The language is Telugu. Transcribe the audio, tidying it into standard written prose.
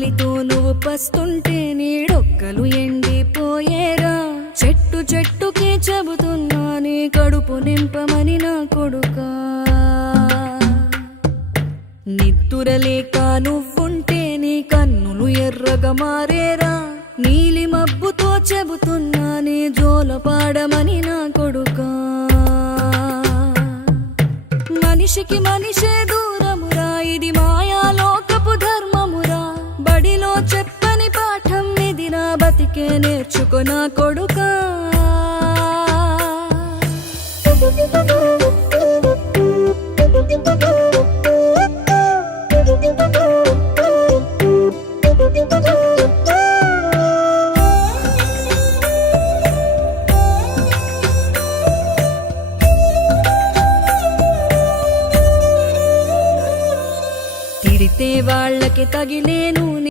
ఆకలితో నువ్వు పస్తుంటే నీడొక్కలు ఎండిపోయేరా. చెట్టు చెట్టుకే చెబుతున్నా నీ కడుపు నింపమని నా కొడుకా. నిద్దురలేక నువ్వుంటే నీ కన్నులు ఎర్రగా మారేరా. నీలి మబ్బుతో చెబుతున్నా నీ జోల పాడమని నా కొడుకా. మనిషికి మనిషే దూరమురా, ఇది మాయాలోకపు ధర్మమురా. బడిలో చెప్పని పాఠం ఇది, నా బతికే నేర్చుకో నా కొడుకా. తిడితే వాళ్ళకి తగిలేను,